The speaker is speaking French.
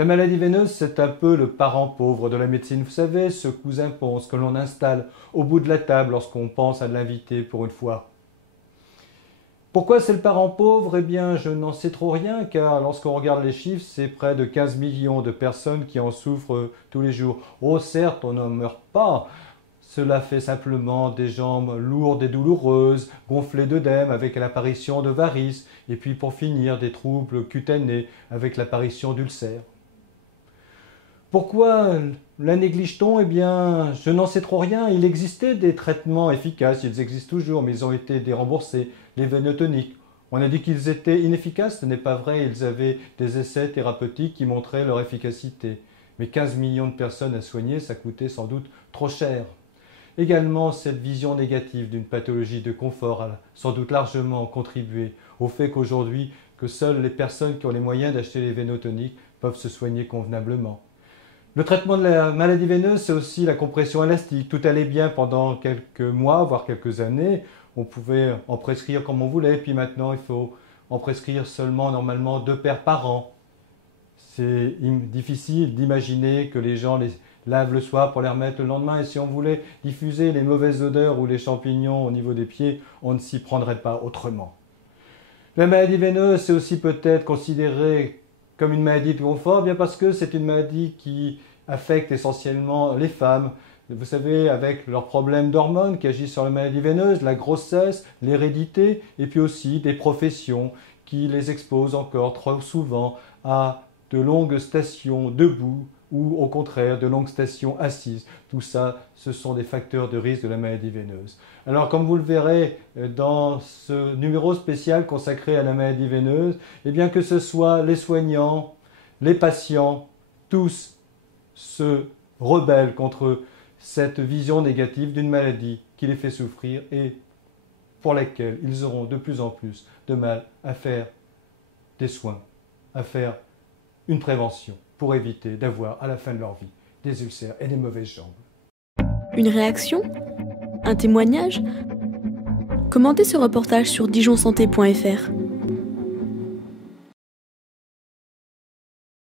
La maladie veineuse, c'est un peu le parent pauvre de la médecine. Vous savez, ce cousin ponce que l'on installe au bout de la table lorsqu'on pense à l'inviter pour une fois. Pourquoi c'est le parent pauvre? Eh bien, je n'en sais trop rien, car lorsqu'on regarde les chiffres, c'est près de 15 millions de personnes qui en souffrent tous les jours. Oh, certes, on n'en meurt pas. Cela fait simplement des jambes lourdes et douloureuses, gonflées d'œdème avec l'apparition de varices, et puis pour finir, des troubles cutanés avec l'apparition d'ulcères. Pourquoi la néglige-t-on? Eh bien, je n'en sais trop rien. Il existait des traitements efficaces, ils existent toujours, mais ils ont été déremboursés. Les vénotoniques. On a dit qu'ils étaient inefficaces, ce n'est pas vrai, ils avaient des essais thérapeutiques qui montraient leur efficacité. Mais 15 millions de personnes à soigner, ça coûtait sans doute trop cher. Également, cette vision négative d'une pathologie de confort a sans doute largement contribué au fait qu'aujourd'hui, que seules les personnes qui ont les moyens d'acheter les vénotoniques peuvent se soigner convenablement. Le traitement de la maladie veineuse, c'est aussi la compression élastique. Tout allait bien pendant quelques mois, voire quelques années. On pouvait en prescrire comme on voulait, puis maintenant il faut en prescrire seulement normalement 2 paires par an. C'est difficile d'imaginer que les gens les lavent le soir pour les remettre le lendemain, et si on voulait diffuser les mauvaises odeurs ou les champignons au niveau des pieds, on ne s'y prendrait pas autrement. La maladie veineuse, c'est aussi peut-être considéré comme une maladie de confort, bien parce que c'est une maladie qui affecte essentiellement les femmes. Vous savez, avec leurs problèmes d'hormones qui agissent sur la maladie veineuse, la grossesse, l'hérédité, et puis aussi des professions qui les exposent encore trop souvent à de longues stations debout ou au contraire de longues stations assises. Tout ça, ce sont des facteurs de risque de la maladie veineuse. Alors comme vous le verrez dans ce numéro spécial consacré à la maladie veineuse, eh bien que ce soit les soignants, les patients, tous se rebellent contre cette vision négative d'une maladie qui les fait souffrir et pour laquelle ils auront de plus en plus de mal à faire des soins, à faire une prévention pour éviter d'avoir à la fin de leur vie des ulcères et des mauvaises jambes. Une réaction? Un témoignage? Commentez ce reportage sur dijonsanté.fr.